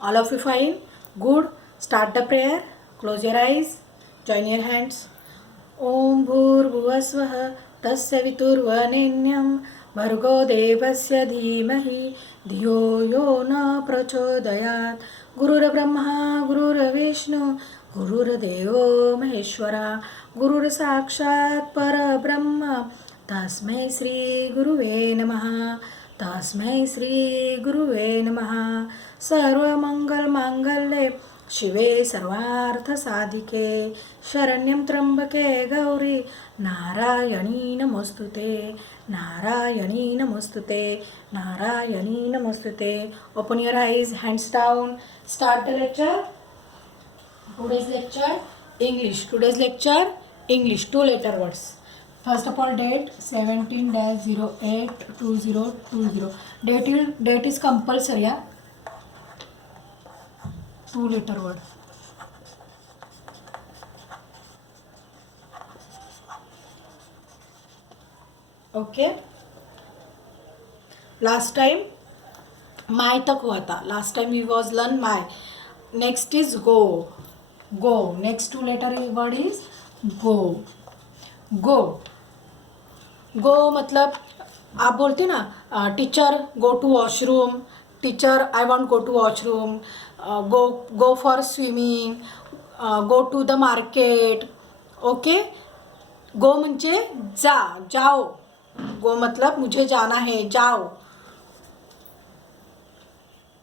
All of you fine? Good. Start the prayer. Close your eyes. Join your hands. ॐ भूर्भुवस्वः तस्य वितुर्वरेण्यं भर्गो देवस्य धीमहि धियो यो न प्रचोदयात् गुरुर्ब्रह्मा गुरुर्विष्णु गुरुर्देवो महेश्वरा गुरुर्साक्षात् परब्रह्म तस्मै श्रीगुरुवे नमः तस्मै श्रीगुरुवे नमः सर्वमङ्गलमाङ्गल्ये शिवे सर्वार्थसाधिके शरण्यं त्र्यंबके गौरी नारायणी नमोस्तुते नारायणी नमोस्तुते नारायणी नमोस्तुते. Open your eyes, hands down. Start the lecture. Today's lecture English. Today's lecture English. 2-letter words. First of all, date 17-08-2020. Date is compulsory. Yeah? 2-letter word. Okay. Last time my तक हुआ था. Last time we was learn my. Next is go. Go. Next 2-letter word is go. Go. Go मतलब आप बोलते ना teacher go to washroom. Teacher I want go to washroom. go for swimming. go to the market. Okay. Go म्हणजे जाओ. Go मतलब मुझे जाना है, जाओ.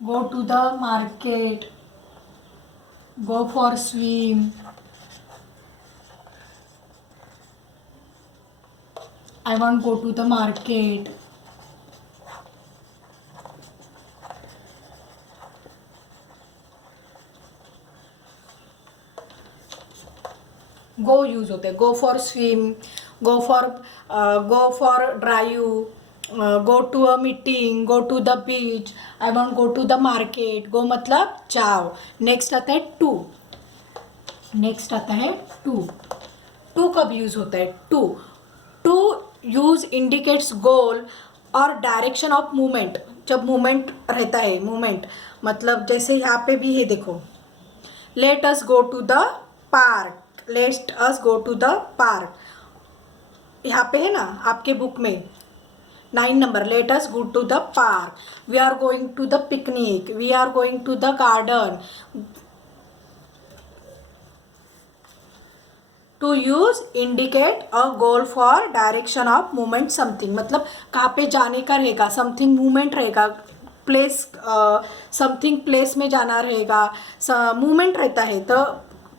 Go to the market. Go for swim. I want go to the market. Go use होते हैं. Go for swim. Go for drive. Go to a meeting. Go to the beach. I want go to the market. Go मतलब जाओ. Next आता है to. Next आता है to. To कब use होता है? टू यूज इंडिकेट्स गोल और डायरेक्शन ऑफ मूवमेंट. जब मूवमेंट रहता है, मूवमेंट मतलब जैसे यहाँ पे भी है देखो. Let us go to the park. Let us go to the park. यहाँ पे है ना आपके बुक में 9 number. Let us go to the park. We are going to the picnic. We are going to the garden. To use indicate a goal for direction of movement something. मतलब कहाँ पे जाने का रहेगा, समथिंग मूवमेंट रहेगा, place something place में जाना रहेगा, मूवमेंट रहता है तो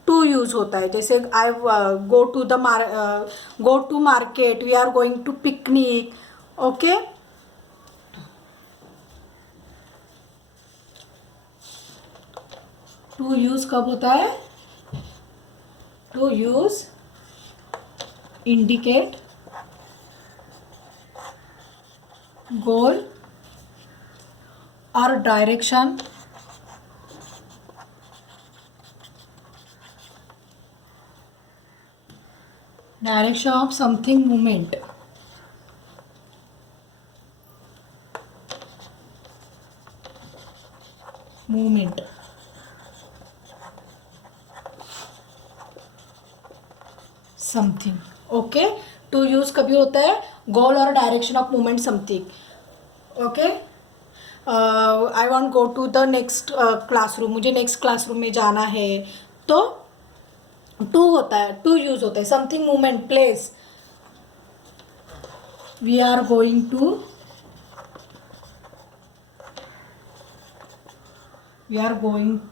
टू यूज होता है. जैसे I go to market. We are going to picnic. Okay. To use कब होता है? टू यूज इंडिकेट गोल और direction of something movement. Something. Okay. To use कभी होता है? गोल और direction of movement something. Okay. I want go to the next classroom. मुझे next classroom में जाना है तो टू होता है. टू यूज होता है. Something movement place. We are going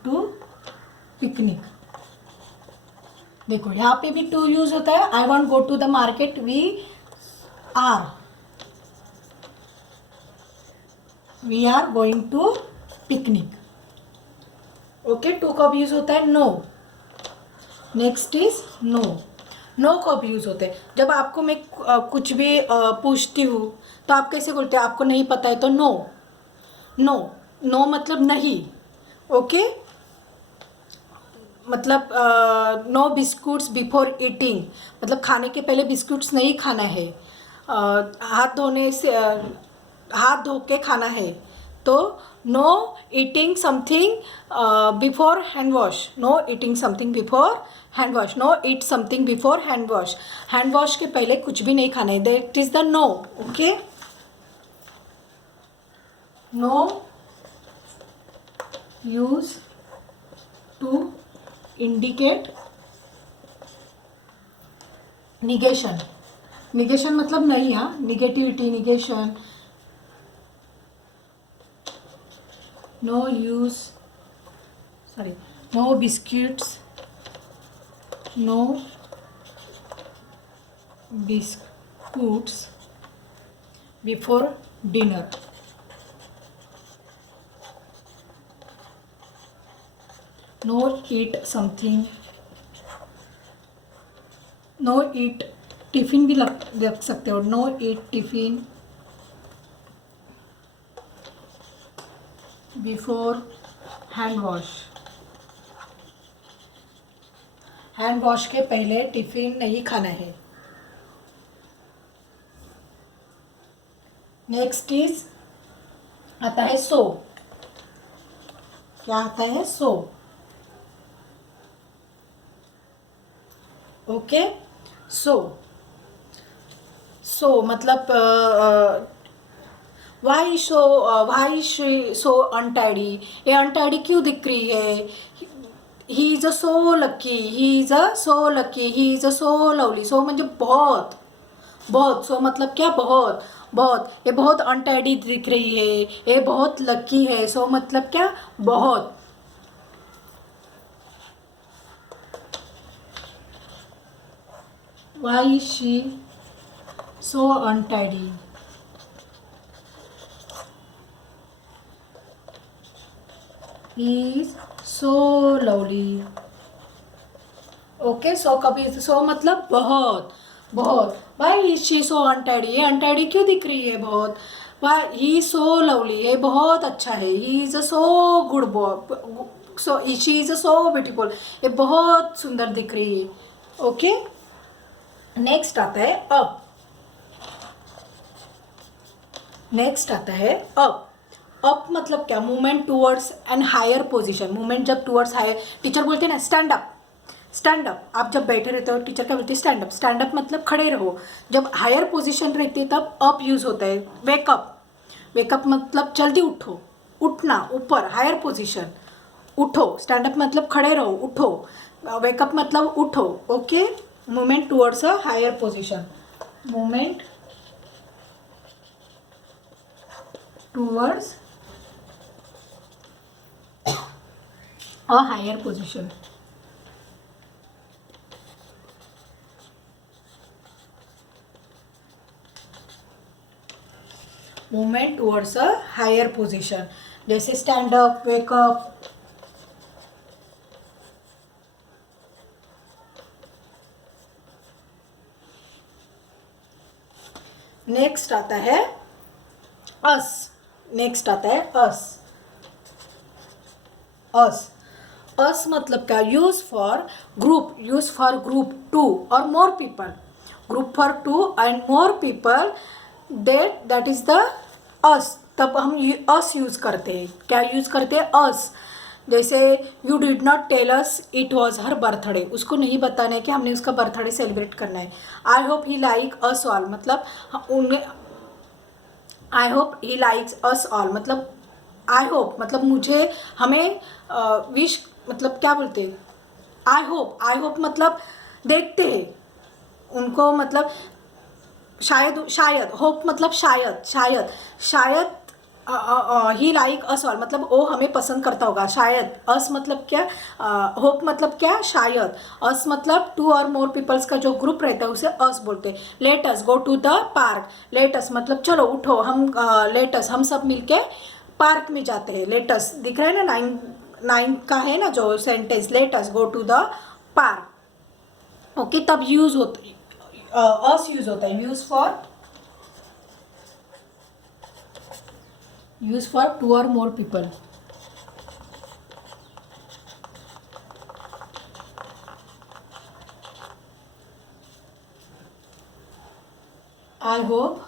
to picnic. देखो यहाँ पे भी टू यूज होता है. I want go to the market. We are going to picnic. Okay. To कब यूज होता है? No. Next is no. No कब यूज होते हैं? जब आपको मैं कुछ भी पूछती हूँ तो आप कैसे बोलते हैं? आपको नहीं पता है तो नो. नो मतलब नहीं. ओके. मतलब नो बिस्कुट्स बिफोर ईटिंग. मतलब खाने के पहले बिस्कुट्स नहीं खाना है. हाथ धो के खाना है तो no eating something before hand wash, no eating something before hand wash, no eat something before hand wash, hand wash के पहले कुछ भी नहीं खाना है, that is the no. Okay, no use to indicate negation. Negation मतलब नहीं, हाँ, negativity, negation. No use, sorry, no biscuits, no biscuits before dinner. No eat something, no eat, tiffin भी रख सकते हो, no eat tiffin before hand wash, hand wash के पहले tiffin नहीं खाना है. नेक्स्ट इज आता है सो. क्या आता है? सो. Okay, so. सो मतलब वाई सो अनटाइडी, ये अनटाइडी क्यों दिख रही है? He is a so lucky, he is a so lucky, he is a so lovely. So म्हणजे बहुत, बहुत. सो मतलब क्या? बहुत, बहुत. ये बहुत अनटाइडी दिख रही है, ये बहुत लकी है. सो मतलब क्या? बहुत. Why is she so untidy? He is so lovely. Okay, so कभी सो मतलब बहुत, बहुत. Why is she so untidy? ये अनटाइडी क्यों दिख रही है? बहुत. Why he is so lovely? ये बहुत अच्छा है. He is a so good boy. So she is a so beautiful. ये बहुत सुंदर दिख रही है. ओके, नेक्स्ट आता है अप. नेक्स्ट आता है अप. अप मतलब क्या? Movement towards an higher position. Movement जब टूवर्ड्स हायर, टीचर बोलते हैं ना स्टैंड अप, स्टैंड अप. आप जब बैठे रहते हो, टीचर क्या बोलती है? Stand up. स्टैंड अप मतलब खड़े रहो. जब हायर पोजीशन रहती है तब अप यूज होता है. वेकअप, वेकअप मतलब जल्दी उठो, उठना, ऊपर, हायर पोजीशन, उठो. स्टैंड अप मतलब खड़े रहो, उठो. वेकअप मतलब उठो. Okay, movement towards a higher position, movement towards a higher position. Movement towards a higher position. जैसे stand up, wake up. Next आता है us. नेक्स्ट आता है us. us, us मतलब क्या? Use for group, use for group, two और more people. Group for two and more people, that is the us. तब हम us यूज करते हैं. क्या यूज करते हैं? us. जैसे you did not tell us it was her birthday. उसको नहीं बताना है कि हमने उसका बर्थडे सेलिब्रेट करना है. I hope he like us all मतलब उन्हें, I hope he likes us all मतलब आई होप मतलब मुझे, हमें विश मतलब क्या बोलते हैं? I hope. आई होप मतलब देखते हैं उनको, मतलब शायद, शायद. होप मतलब शायद, शायद, शायद. ही लाइक अस ऑल मतलब वो हमें पसंद करता होगा, शायद. अस मतलब क्या? होप मतलब क्या? शायद. अस मतलब टू और मोर पीपल्स का जो ग्रुप रहता है उसे अस बोलते हैं. Let us go to the park. Let us मतलब चलो उठो, हम लेट अस हम सब मिलके पार्क में जाते हैं. लेट अस दिख रहा है ना, 9 का है ना जो sentence, let us go to the park. Okay, तब यूज होता है, अस यूज होता है. यूज फॉर टू और more people. I hope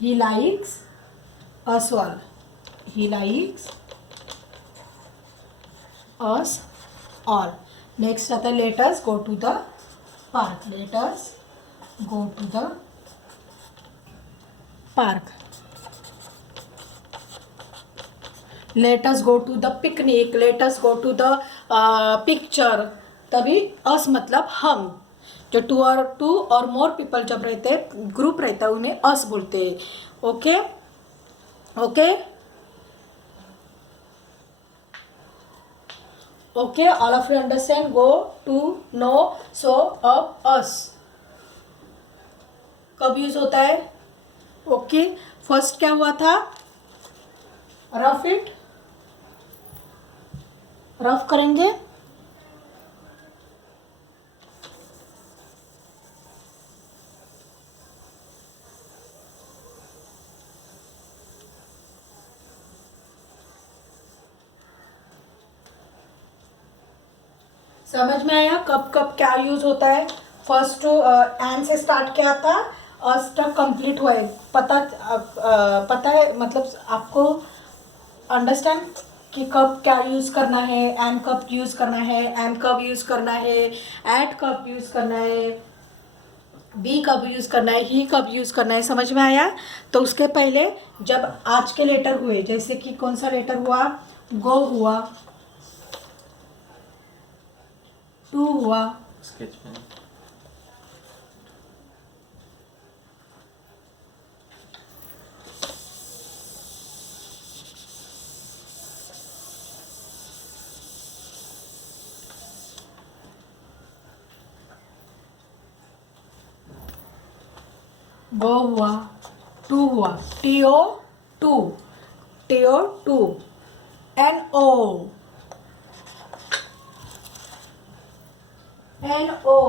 He likes us all. He likes us all. Next आता है let us go to the park. Let us go to the park. Let us go to the picnic. Let us go to the picture. तभी us मतलब हम. जो to और more people जब रहते हैं, ग्रुप रहता है, उन्हें अस बोलते हैं. Okay okay okay, all of you understand. Go to no so up us कब यूज होता है? ओके, फर्स्ट क्या हुआ था? रफ इट, रफ करेंगे. समझ में आया कब कब क्या यूज होता है? फर्स्ट एन से स्टार्ट किया था, अस तक कंप्लीट हुआ है. पता है, मतलब आपको अंडरस्टैंड कि कब क्या यूज करना है, एन कब यूज करना है, एन कब यूज करना है, एट कब यूज करना है, बी कब यूज करना है, ही कब यूज करना है. समझ में आया? तो उसके पहले जब आज के लेटर हुए, जैसे कि कौन सा लेटर हुआ? गो हुआ, टू हुआ, स्केच पेन, गो हुआ, टू हुआ, T O, to to, O, to,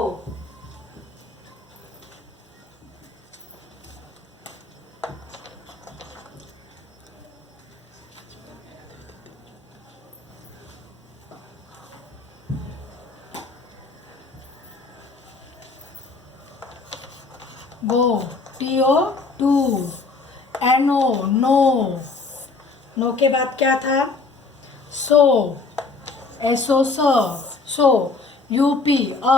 N, O to, O go, T O to N O? So, S O, so U.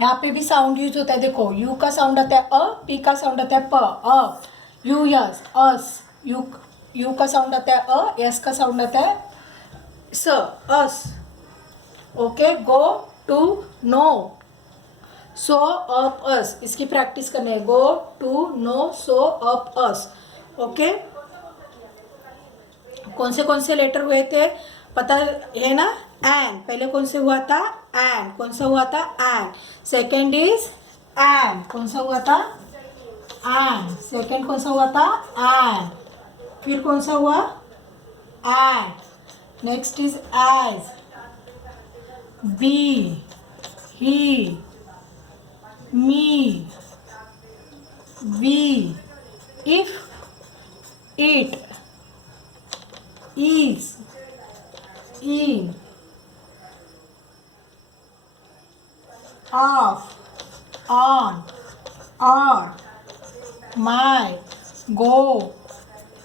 P पे भी साउंड यूज होता है. देखो, यू का साउंड आता है अ, पी का साउंड आता है प, अ. यू यस अस, यू का साउंड आता है अ, एस का साउंड आता है स, us. Okay, go to no so up us, इसकी प्रैक्टिस करनी है. Go to no so up us. Okay, कौन से लेटर हुए थे पता है ना? एन. पहले कौन से हुआ था? एन. कौन सा हुआ था? एन. Second is an. कौन सा हुआ था? एन. सेकेंड कौन सा हुआ था? एन. फिर कौन सा हुआ? N. Next is as, be, he, me, we, if, it, is, in, of, on, are, my, go,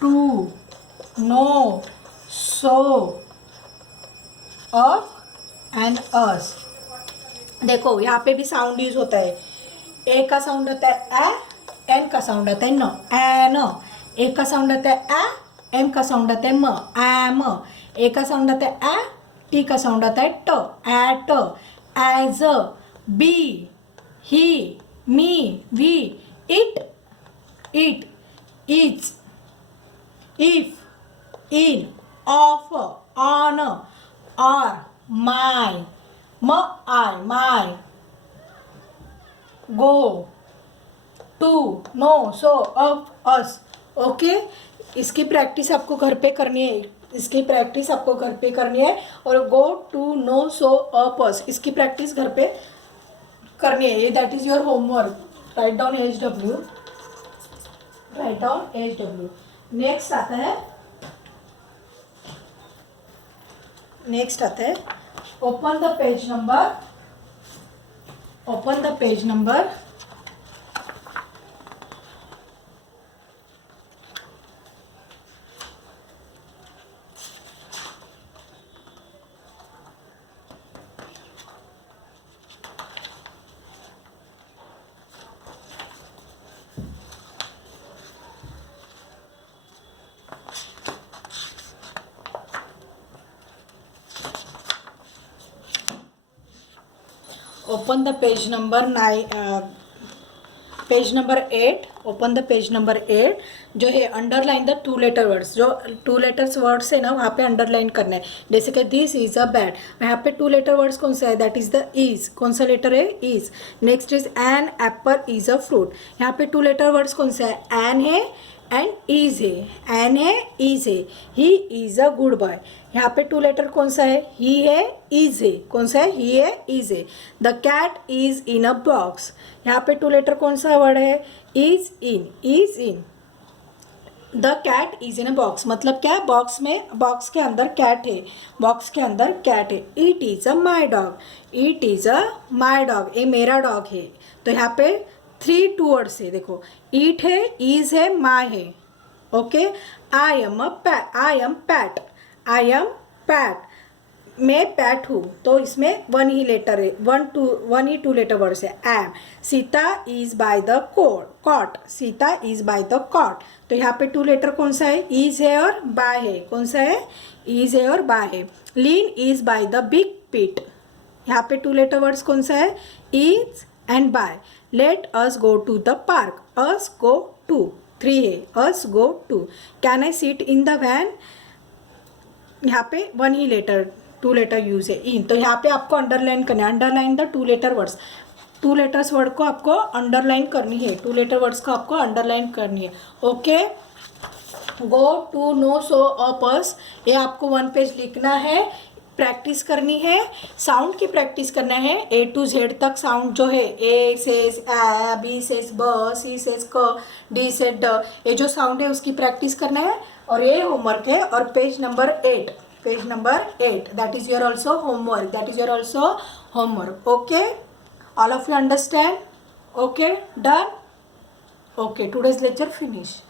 to, no, so, of and us. देखो, यहाँ पे भी साउंड यूज होता है. ए का साउंड आता है ए, एन का साउंड आता है न, एन. ए का साउंड आता है ए, एम का साउंड आता है म, एम. ए का साउंड आता है ए, टी का साउंड आता है ट, at. As, be, he, me, we, it, is, if, in, of, on, are, my, I, my, go, to, no, so, up, us. Okay, इसकी प्रैक्टिस आपको घर पे करनी है. और go, to, no, so, up, us, इसकी प्रैक्टिस घर पे करनी है. That is your homework. Right down HW. Next आता है open the page number Open the page number 9, page number 8. Open the page number 8. जो है अंडरलाइन द 2 लेटर वर्ड्स, जो 2 लेटर्स वर्ड्स है ना वहाँ पे अंडरलाइन करना है. जैसे कि दिस इज अ बैट, यहाँ पे 2 लेटर वर्ड्स कौन सा है, दैट इज द इज. कौन सा लेटर है, is. Next is an apple is a fruit, यहाँ पे 2 लेटर वर्ड्स कौन सा है, एन है एंड इज है. एन है, इज है. He is a good boy, यहाँ पे 2 लेटर कौन सा है, ही है, इज है. कौन सा है, ही है, इज है. The cat is in a box, यहाँ पे 2 लेटर कौन सा वर्ड है, is in. Is in. The cat is in a box मतलब क्या, बॉक्स में, बॉक्स के अंदर कैट है. बॉक्स के अंदर कैट है. It is a my dog. It is a my dog, ये मेरा डॉग है. तो यहाँ पे 3 वर्ड्स है. देखो, ईट है, इज है, माई है. Okay. I am a pat. I am pat. I am pat, मैं पैट हूँ. तो इसमें 1 ही लेटर है, 1 ही 2 लेटर वर्ड्स है. M. Sita is by the cot. Sita is by the cot. तो यहाँ पे 2 लेटर कौन सा है, इज है और बाय है. कौन सा है, इज है और बाय है. Lean is by the big pit, यहाँ पे 2 लेटर वर्ड्स कौन सा है, is and by. Let us go to the park. Us go to 3 है, us go to. Can I sit in the van, यहाँ पे 1 ही लेटर, 2 लेटर यूज है, इन. तो यहाँ पे आपको अंडरलाइन करना है. Underline the 2 letter words. 2 letters word को आपको अंडरलाइन करनी है. 2 लेटर वर्ड्स को आपको अंडरलाइन करनी है. ओके. गो टू नो सो अस, ये आपको 1 पेज लिखना है, प्रैक्टिस करनी है. साउंड की प्रैक्टिस करना है. A to Z तक साउंड जो है, A says A, B says B, C says क, D से ड, ये जो साउंड है उसकी प्रैक्टिस करना है. और ये होमवर्क है. और page number 8, page number 8, that is your also homework. That is your also homework. Okay, all of you understand. Okay, done. Okay, today's lecture finish.